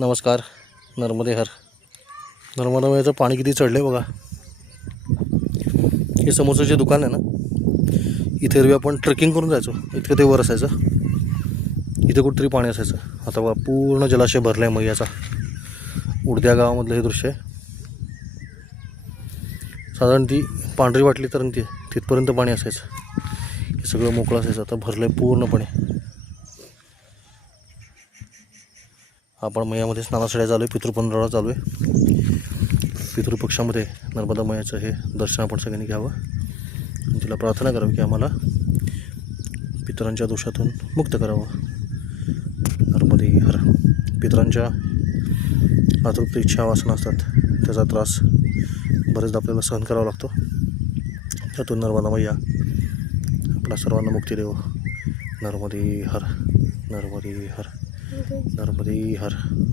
नमस्कार. नर्मदे हर. नर्मदा मैयाचं पाणी किती चढले बघा. हे समोरचं जे दुकान आहे ना, इथे एरवी आपण ट्रेकिंग करून जायचो. इतकं ते वर असायचं. इथे कुठेतरी पाणी असायचं. आता बघा पूर्ण जलाशय भरला आहे मैयाचा. उडद्या गावामधलं हे दृश्य आहे. साधारण ती पांढरी वाटली तर ती तिथपर्यंत पाणी असायचं. हे सगळं मोकळं असायचं. आता भरलं आहे पूर्णपणे. आपण मैयामध्ये स्नानासाठी चालू आहे. पितृपंधरवडा चालू आहे. पितृपक्षामध्ये नर्मदा मैयाचं हे दर्शन आपण सगळ्यांनी घ्यावं आणि तिला प्रार्थना करावी की आम्हाला पितरांच्या दोषातून मुक्त करावं. नर्मदे हर. पितरांच्या अतृप्त इच्छा वासना असतात, त्याचा त्रास बरेचदा आपल्याला सहन करावा लागतो. त्यातून नर्मदा मैया आपल्या सर्वांना मुक्ती देव. नर्मदे हर. नर्मदे हर. नर्मदे हर.